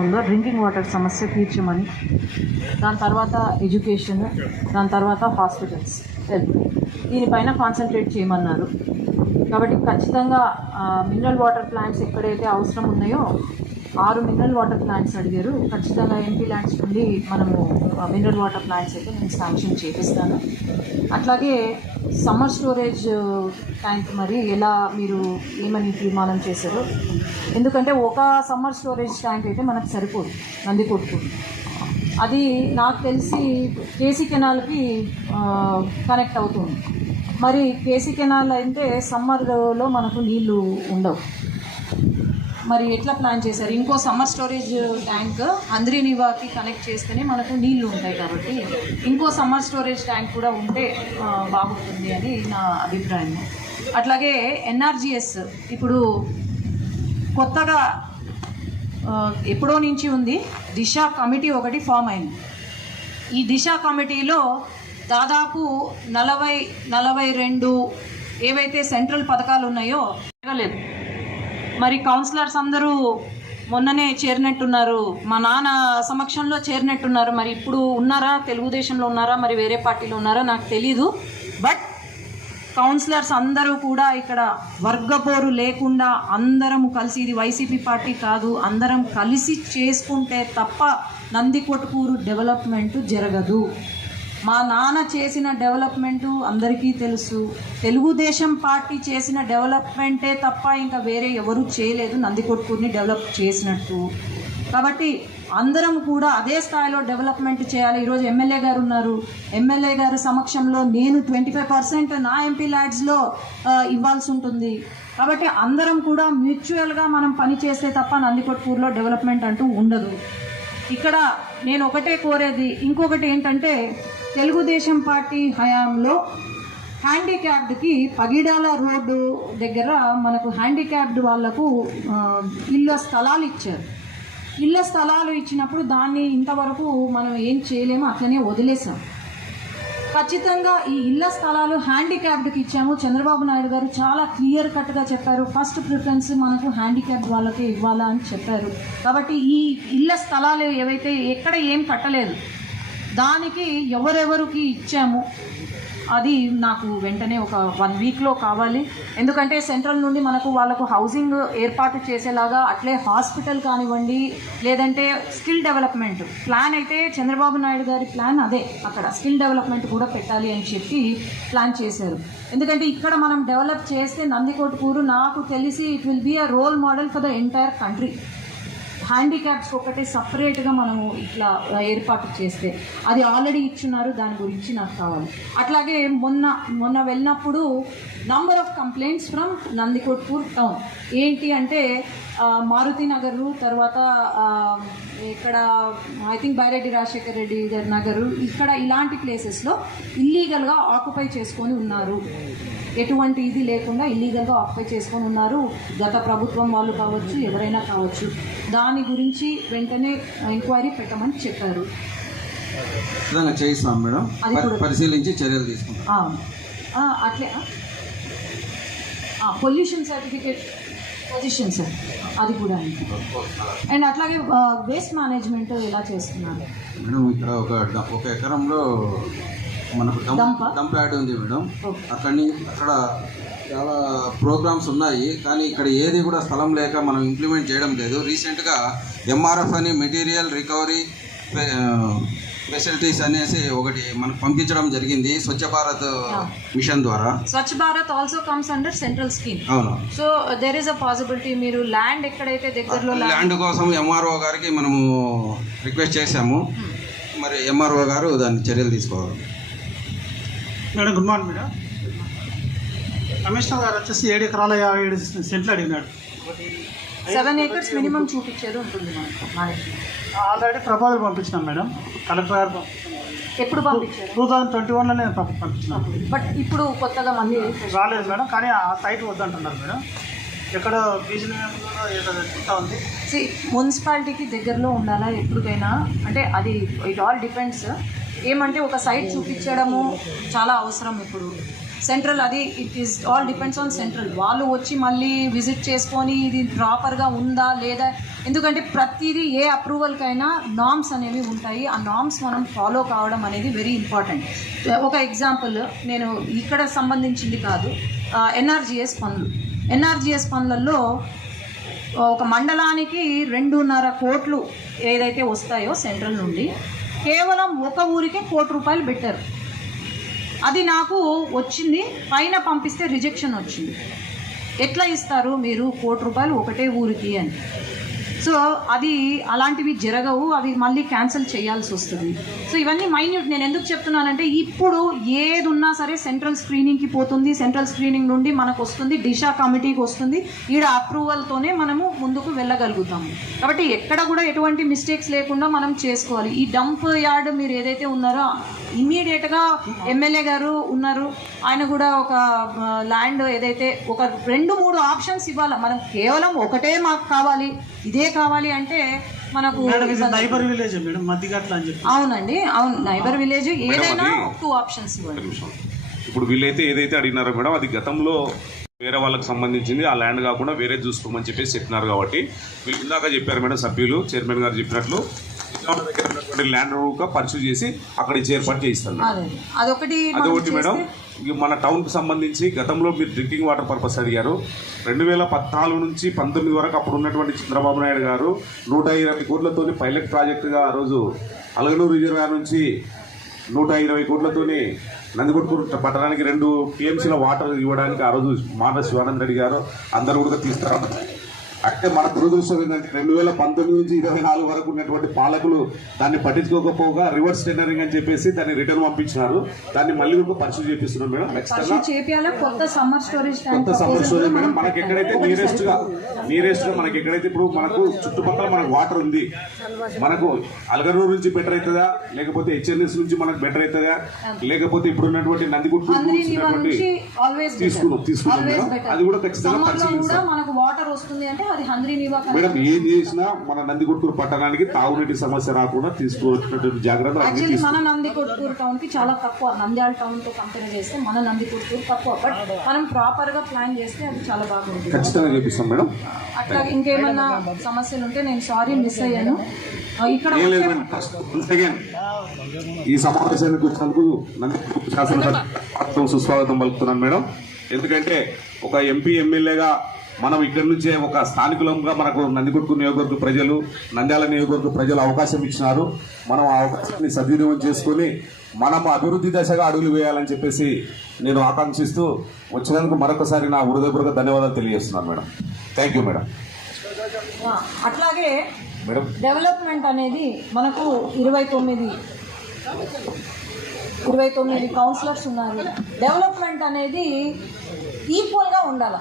ఉందో drinking water సమస్య తీర్చమని దాని తర్వాత ఎడ్యుకేషన్ దాని తర్వాత హాస్పిటల్స్ హెల్త్ దీనిపైన కాన్సన్ట్రేట్ చేయమన్నారు కాబట్టి ఖచ్చితంగా మినరల్ వాటర్ ప్లాంట్స్ ఎక్కడైతే అవసరం ఉన్నాయో ఆరు మినరల్ వాటర్ ప్లాంట్స్ అడిగారు ఖచ్చితంగా ఎంపీ ల్యాండ్స్ నుండి మనము మినరల్ వాటర్ ప్లాంట్స్ అయితే నేను శాంక్షన్ చేపిస్తాను అట్లాగే సమ్మర్ స్టోరేజ్ ట్యాంక్ మరి ఎలా మీరు ఏమని తీర్మానం చేశారు ఎందుకంటే ఒక సమ్మర్ స్టోరేజ్ ట్యాంక్ అయితే మనకు సరిపోదు నందికొట్టు అది నాకు తెలిసి కేసీ కెనాల్కి కనెక్ట్ అవుతుంది మరి కేసీ కెనాల్ అయితే సమ్మర్లో మనకు నీళ్లు ఉండవు మరి ఎట్లా ప్లాన్ చేశారు ఇంకో సమ్మర్ స్టోరేజ్ ట్యాంక్ అందరి నివాకి కనెక్ట్ చేస్తేనే మనకు నీళ్లు ఉంటాయి కాబట్టి ఇంకో సమ్మర్ స్టోరేజ్ ట్యాంక్ కూడా ఉంటే బాగుంటుంది అని నా అభిప్రాయం అట్లాగే ఎన్ఆర్జిఎస్ ఇప్పుడు కొత్తగా ఎప్పుడో నుంచి ఉంది దిశ కమిటీ ఒకటి ఫామ్ అయింది ఈ దిశ కమిటీలో దాదాపు నలభై నలభై రెండు ఏవైతే సెంట్రల్ పథకాలు ఉన్నాయో జరగలేదు మరి కౌన్సిలర్స్ అందరూ మొన్ననే చేరినట్టున్నారు మా నాన్న సమక్షంలో చేరినట్టున్నారు మరి ఇప్పుడు ఉన్నారా తెలుగుదేశంలో ఉన్నారా మరి వేరే పార్టీలో ఉన్నారా నాకు తెలీదు బట్ కౌన్సిలర్స్ అందరూ కూడా ఇక్కడ వర్గపోరు లేకుండా అందరం కలిసి ఇది వైసీపీ పార్టీ కాదు అందరం కలిసి చేసుకుంటే తప్ప నందికొట్కూరు డెవలప్మెంట్ జరగదు మా నాన్న చేసిన డెవలప్మెంటు అందరికీ తెలుసు తెలుగుదేశం పార్టీ చేసిన డెవలప్మెంటే తప్ప ఇంకా వేరే ఎవరూ చేయలేదు నందికొట్కూరిని డెవలప్ చేసినట్టు కాబట్టి అందరం కూడా అదే స్థాయిలో డెవలప్మెంట్ చేయాలి ఈరోజు ఎమ్మెల్యే గారు ఉన్నారు ఎమ్మెల్యే గారు సమక్షంలో నేను ట్వంటీ ఫైవ్ పర్సెంట్ నా ఎంపీ ల్యాడ్స్లో ఇవ్వాల్సి ఉంటుంది కాబట్టి అందరం కూడా మ్యూచువల్గా మనం పని చేస్తే తప్ప నందికొట్పూర్లో డెవలప్మెంట్ అంటూ ఉండదు ఇక్కడ నేను ఒకటే కోరేది ఇంకొకటి ఏంటంటే తెలుగుదేశం పార్టీ హయాంలో హ్యాండిక్యాప్డ్కి పగిడాల రోడ్డు దగ్గర మనకు హ్యాండిక్యాప్డ్ వాళ్లకు ఇళ్ళ స్థలాలు ఇచ్చారు ఇళ్ళ స్థలాలు ఇచ్చినప్పుడు దాన్ని ఇంతవరకు మనం ఏం చేయలేము అట్లనే వదిలేసాం ఖచ్చితంగా ఈ ఇళ్ల స్థలాలు హ్యాండిక్యాప్డ్కి ఇచ్చాము చంద్రబాబు నాయుడు గారు చాలా క్లియర్ కట్గా చెప్పారు ఫస్ట్ ప్రిఫరెన్స్ మనకు హ్యాండిక్యాప్డ్ వాళ్ళకే ఇవ్వాలా అని చెప్పారు కాబట్టి ఈ ఇళ్ల స్థలాలు ఏవైతే ఎక్కడ ఏం కట్టలేదు దానికి ఎవరెవరికి ఇచ్చాము అది నాకు వెంటనే ఒక వన్ వీక్లో కావాలి ఎందుకంటే సెంట్రల్ నుండి మనకు వాళ్ళకు హౌసింగ్ ఏర్పాటు చేసేలాగా అట్లే హాస్పిటల్ కానివ్వండి లేదంటే స్కిల్ డెవలప్మెంట్ ప్లాన్ అయితే చంద్రబాబు నాయుడు గారి ప్లాన్ అదే అక్కడ స్కిల్ డెవలప్మెంట్ కూడా పెట్టాలి అని చెప్పి ప్లాన్ చేశారు ఎందుకంటే ఇక్కడ మనం డెవలప్ చేస్తే నందికోటకూరు నాకు తెలిసి it will be a role model for the entire country handicaps ఒకటే సపరేట్గా మనము ఇట్లా ఏర్పాటు చేస్తే అది ఆల్రెడీ ఇచ్చున్నారు దాని గురించి నాకు కావాలి అట్లాగే మొన్న మొన్న వెళ్ళినప్పుడు number of complaints from Nandikotkur town ఏంటి అంటే మారుతి నగరు తర్వాత ఇక్కడ ఐ థింక్ బైరెడ్డి రాజశేఖర్ రెడ్డి నగరు ఇక్కడ ఇలాంటి ప్లేసెస్లో ఇల్లీగల్గా ఆక్యుపై చేసుకొని ఉన్నారు ఎటువంటి ఇది లేకుండా ఇల్లీగల్గా ఆక్యుపై చేసుకొని ఉన్నారు గత ప్రభుత్వం వాళ్ళు కావచ్చు ఎవరైనా కావచ్చు దాని గురించి వెంటనే ఎంక్వైరీ పెట్టమని చెప్పారు చేయిస్తాం మేడం పరిశీలించి చర్యలు తీసుకుంటాం అట్లే పొల్యూషన్ సర్టిఫికేట్ పొజిషన్ సార్ అది కూడా అండ్ అట్లాగే వేస్ట్ మేనేజ్మెంట్ ఎలా చేస్తున్నారు మేడం ఇక్కడ ఒక ఒక ఎకరంలో మనకు డంప్ యాడ్ ఉంది మేడం అక్కడ అక్కడ చాలా ప్రోగ్రామ్స్ ఉన్నాయి కానీ ఇక్కడ ఏది కూడా స్థలం లేక మనం ఇంప్లిమెంట్ చేయడం లేదు రీసెంట్గా ఎంఆర్ఎఫ్ అని మెటీరియల్ రికవరీ ఫెసిలిటీస్ అనేసి ఒకటి మనకు పంపించడం జరిగింది స్వచ్ఛ భారత్ మిషన్ ద్వారా Swachh Bharat also comes under central scheme అవును so there is a possibility మీరు ల్యాండ్ ఎక్కడైతే దగ్గరలో ల్యాండ్ కోసం ఎంఆర్ఓ గారికి మనము రిక్వెస్ట్ చేశాము hmm. మరి ఎంఆర్ఓ గారు దాన్ని చర్యలు తీసుకోవాలి madam good morning madam commissioner గారు వచ్చేసి ఏడు ఎకరాల యాభై ఏడు సెంట్లు అడిగినాడు సెవెన్ ఏకర్స్ మినిమం చూపించేది ఉంటుంది మేడం ఆల్రెడీ ప్రపోజల్ పంపించినాం మేడం కలెక్టర్ గారు ఎప్పుడు పంపించారు టూ థౌసండ్ ట్వంటీ వన్లో నేను పంపించినాను బట్ ఇప్పుడు కొత్తగా మళ్ళీ రాలేదు మేడం కానీ ఆ సైట్ వద్దంటున్నారు మేడం ఎక్కడ ఉంది మున్సిపాలిటీకి దగ్గరలో ఉండాలా ఎప్పటికైనా అంటే అది ఇట్ ఆల్ డిపెండ్స్ ఏమంటే ఒక సైట్ చూపించడము చాలా అవసరం ఇప్పుడు సెంట్రల్ అది it is all depends on central వాళ్ళు వచ్చి మళ్ళీ విజిట్ చేసుకొని ఇది ప్రాపర్గా ఉందా లేదా ఎందుకంటే ప్రతిదీ ఏ అప్రూవల్కైనా నామ్స్ అనేవి ఉంటాయి ఆ నామ్స్ మనం ఫాలో కావడం అనేది వెరీ ఇంపార్టెంట్ ఒక ఎగ్జాంపుల్ నేను ఇక్కడ సంబంధించింది కాదు ఎన్ఆర్జిఎస్ పనులు ఎన్ఆర్జిఎస్ పనులలో ఒక మండలానికి రెండున్నర కోట్లు ఏదైతే వస్తాయో సెంట్రల్ నుండి కేవలం ఒక ఊరికే కోటి రూపాయలు పెట్టారు అది నాకు వచ్చింది పైన పంపిస్తే రిజెక్షన్ వచ్చింది ఎట్లా ఇస్తారు మీరు కోటి రూపాయలు ఒకటే ఊరికి అని సో అది అలాంటివి జరగవు అవి మళ్ళీ క్యాన్సిల్ చేయాల్సి వస్తుంది సో ఇవన్నీ మైన్యూట్ నేను ఎందుకు చెప్తున్నానంటే ఇప్పుడు ఏది ఉన్నా సరే సెంట్రల్ స్క్రీనింగ్కి పోతుంది సెంట్రల్ స్క్రీనింగ్ నుండి మనకు వస్తుంది దిశా కమిటీకి వస్తుంది ఈడ అప్రూవల్తోనే మనము ముందుకు వెళ్ళగలుగుతాము కాబట్టి ఎక్కడ కూడా ఎటువంటి మిస్టేక్స్ లేకుండా మనం చేసుకోవాలి ఈ డంప్ యార్డ్ మీరు ఏదైతే ఉన్నారో ఇమ్మీడియట్గా ఎమ్మెల్యే గారు ఉన్నారు ఆయన కూడా ఒక ల్యాండ్ ఏదైతే ఒక రెండు మూడు ఆప్షన్స్ ఇవ్వాలి మనం కేవలం ఒకటే మాకు కావాలి ఇదే కావాలి అంటే మనకు నైబర్ విలేజ్ మేడం మధ్యగట్ల అని చెప్పి అవునండి అవును నైబర్ విలేజ్ ఏదైనా టూ ఆప్షన్స్ ఇవ్వండి ఇప్పుడు వీళ్ళైతే ఏదైతే అడిగినారో మేడం అది గతంలో వేరే వాళ్ళకి సంబంధించింది ఆ ల్యాండ్ కాకుండా వేరే చూసుకోమని చెప్పేసి చెప్పినారు కాబట్టి వీళ్ళు ఇందాక చెప్పారు మేడం సభ్యులు చైర్మన్ గారు చెప్పినట్లు ల్యాండ్ పరిచయం చేసి అక్కడ చేర్పాటు చేయిస్తారు అదొకటి అదొకటి మేడం మన టౌన్కి సంబంధించి గతంలో మీరు డ్రింకింగ్ వాటర్ పర్పస్ అడిగారు రెండు వేల పద్నాలుగు నుంచి పంతొమ్మిది వరకు అప్పుడు ఉన్నటువంటి చంద్రబాబు నాయుడు గారు నూట ఇరవై కోట్లతో పైలట్ ప్రాజెక్టుగా ఆ రోజు అలగనూరు రిజర్వాయర్ నుంచి నూట ఇరవై కోట్లతోని నందికొట్కూరు పట్టణానికి రెండు టీఎంసీల వాటర్ ఇవ్వడానికి ఆ రోజు మాట శివానంద రెడ్డి గారు అందరూ కూడా తీసుకురావడం అంటే మన దురదృష్టం ఏంటంటే రెండు వేల పంతొమ్మిది నుంచి ఇరవై నాలుగు వరకు ఉన్నటువంటి పాలకులు దాన్ని పట్టించుకోకపోగా రివర్స్ టెండరింగ్ అని చెప్పేసి దాన్ని రిటర్న్ పంపించినారు దాన్ని మళ్ళీ ఒక పరిశీలి చేపిస్తున్నాం మేడం కొత్త సమ్మర్ స్టోరేజ్ మేడం మనకి ఎక్కడైతే నియరెస్ట్ గా నియరెస్ట్ గా మనకి ఎక్కడైతే ఇప్పుడు మనకు చుట్టుపక్కల మనకు వాటర్ ఉంది మనకు అలగరూరు నుంచి బెటర్ అవుతుందా లేకపోతే హెచ్ఎన్ఎస్ నుంచి మనకు బెటర్ అవుతుందా లేకపోతే ఇప్పుడు ఉన్నటువంటి నందిగుట్టు తీసుకున్నాం తీసుకున్నాం అది కూడా ఖచ్చితంగా వాటర్ వస్తుంది అంటే అది హంద్రీ మేడం ఏం చేసినా మన నందికొట్టూరు పట్టణానికి తాగునీటి సమస్య రాకుండా తీసుకువచ్చినటువంటి జాగ్రత్త మన నందికొట్టూరు టౌన్ కి చాలా తక్కువ నంద్యాల టౌన్ తో కంపేర్ చేస్తే మన నందికొట్టూరు తక్కువ బట్ మనం ప్రాపర్ గా ప్లాన్ చేస్తే అది చాలా బాగుంటుంది ఖచ్చితంగా చూపిస్తాం మేడం అట్లా ఇంకేమన్నా సమస్యలు ఉంటే నేను సారీ మిస్ అయ్యాను ఇక్కడ ఈ సమావేశానికి వచ్చినందుకు నంది శాసనసభ సుస్వాగతం పలుకుతున్నాను మేడం ఎందుకంటే ఒక ఎంపీ ఎమ్మెల్యేగా మనం ఇక్కడి నుంచే ఒక స్థానికులంగా మనకు నందికొట్టు నియోజకవర్గ ప్రజలు నంద్యాల నియోజకవర్గ ప్రజలు అవకాశం ఇచ్చినారు మనం ఆ అవకాశాన్ని సద్వినియోగం చేసుకొని మనం అభివృద్ధి దశగా అడుగులు వేయాలని చెప్పేసి నేను ఆకాంక్షిస్తూ వచ్చినందుకు మరొకసారి నా హృదయపూర్వక ధన్యవాదాలు తెలియజేస్తున్నాను మేడం థ్యాంక్ యూ మేడం అట్లాగే డెవలప్మెంట్ అనేది మనకు ఇరవై తొమ్మిది ఇరవై తొమ్మిది కౌన్సిలర్స్ ఉన్నారు డెవలప్మెంట్ అనేది ఈక్వల్గా ఉండాలి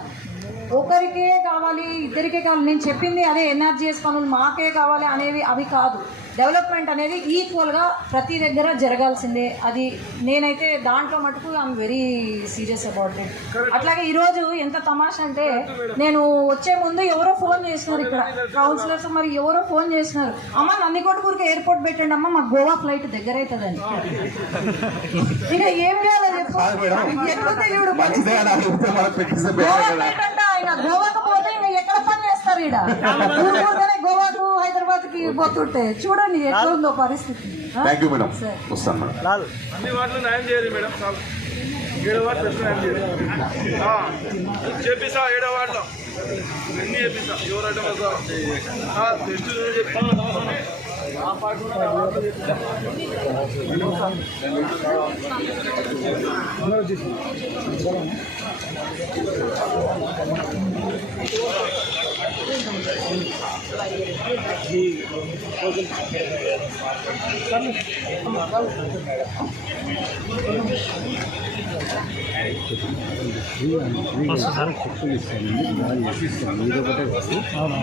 ఒకరికే కావాలి ఇద్దరికే కావాలి నేను చెప్పింది అదే ఎన్ఆర్జీఎస్ పనులు మాకే కావాలి అనేవి అవి కాదు డెవలప్మెంట్ అనేది ఈక్వల్గా ప్రతి దగ్గర జరగాల్సిందే అది నేనైతే దాంట్లో మటుకు I'm very serious about it అట్లాగే ఈరోజు ఎంత తమాష అంటే నేను వచ్చే ముందు ఎవరో ఫోన్ చేస్తున్నారు ఇక్కడ కౌన్సిలర్స్ మరి ఎవరో ఫోన్ చేస్తున్నారు అమ్మ నందికొట్టుకూరికి ఎయిర్పోర్ట్ పెట్టండి అమ్మ మాకు గోవా ఫ్లైట్ దగ్గర అవుతుందని ఇక ఏం చేయాలో చెప్పు ఎట్లా తెలియడు గోవా ఫ్లైట్ అంటే ఆయన గోవాకు పోతే ఇంకా ఎక్కడ పని చేస్తారు ఈడ ఊరుకోగానే గోవాకు హైదరాబాద్ కి పోతుంటే చూడండి ఎట్లుందో పరిస్థితి అన్ని వాటిలో న్యాయం చేయాలి మేడం ఏడో వాటి చెప్పిస్తా ఏడో వాటిలో అన్ని చెప్పిస్తా ఎవరంటే చెప్తాను సార్ మీరు ఒకటే కాదు